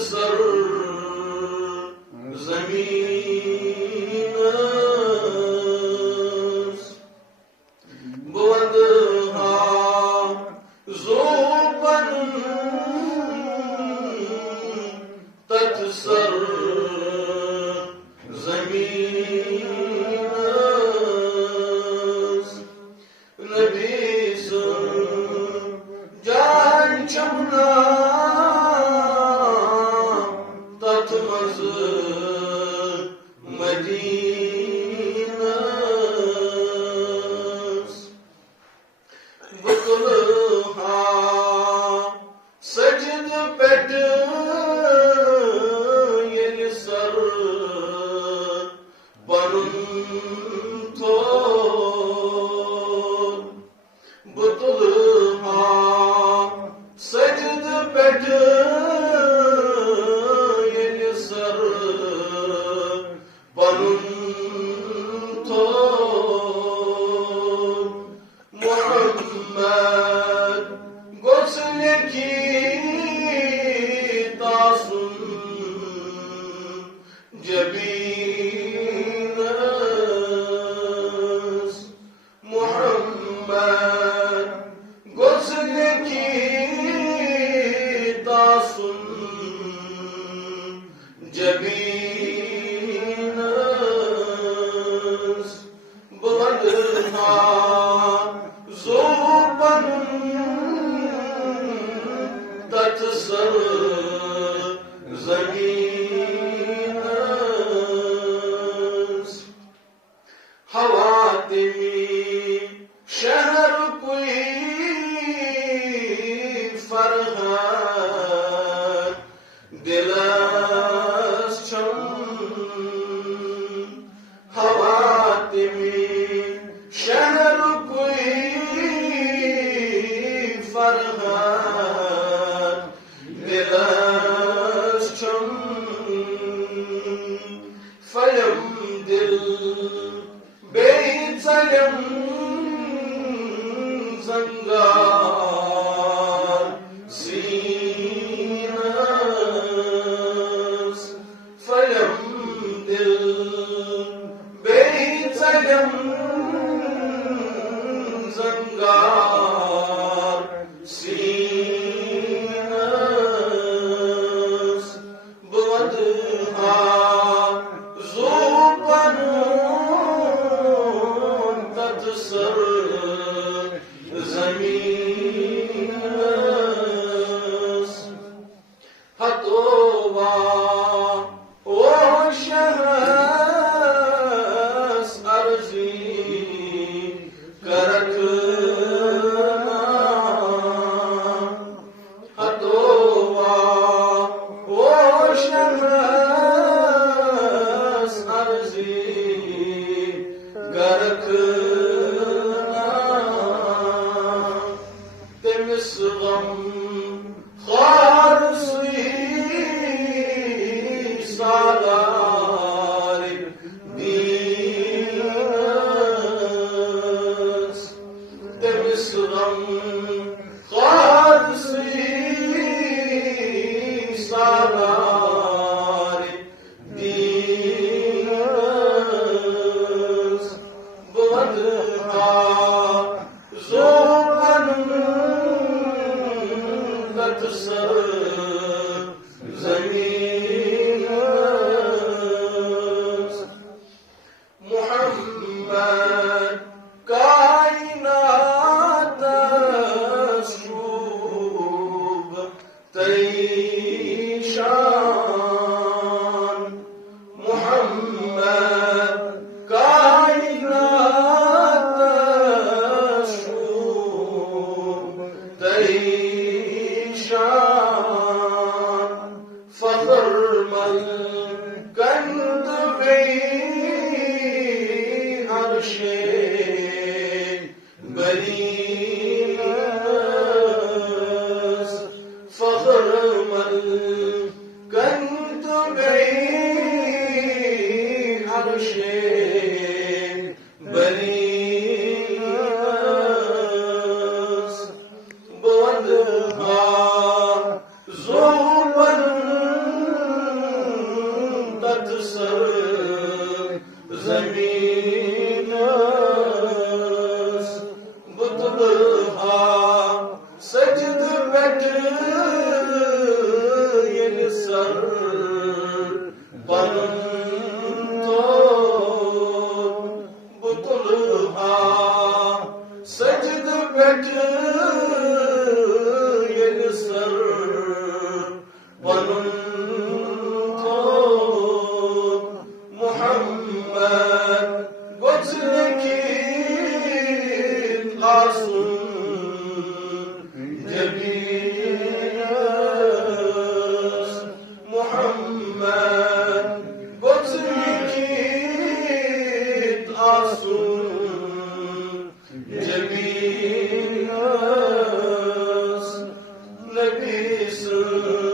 sir जमीन बुलंद ज़ोबन तत सर जमीन नबी जान चमना तत मज मदीना बुतलहा सजद पेट ये सर बनूं तो बुतलहा सजद पेट ये सर बनूं तो मोहम्मद गुस्ल की तासुन जबीन मोहम्मद गुस्ल की तासुन जबीन बुलंद ज़ोबन तत सर ज़मीन हवातिमी शहर कोई फरहाद दिलस छम हवातिमी शहर कोई फरहाद दिलस छम फलम दिल बेचलम जंगार सीनस फलम दिल बेचलम जंगार सीनस बुलंद ज़ोबन तत सर जमीन हतोबा ओ शहस अर्जी करखना हतोबा ओ शहस अर्जी करखना तेमिस गम खारसी सालार दीनस तेमिस गम खारसी सालार दीनस बुलंद ज़ोबन तत सर जमीन मोहम्मद कायनात शूब तई शान Muhammed Götündeki asın Cebiz Muhammed Götündeki asın Cebiz Nebisin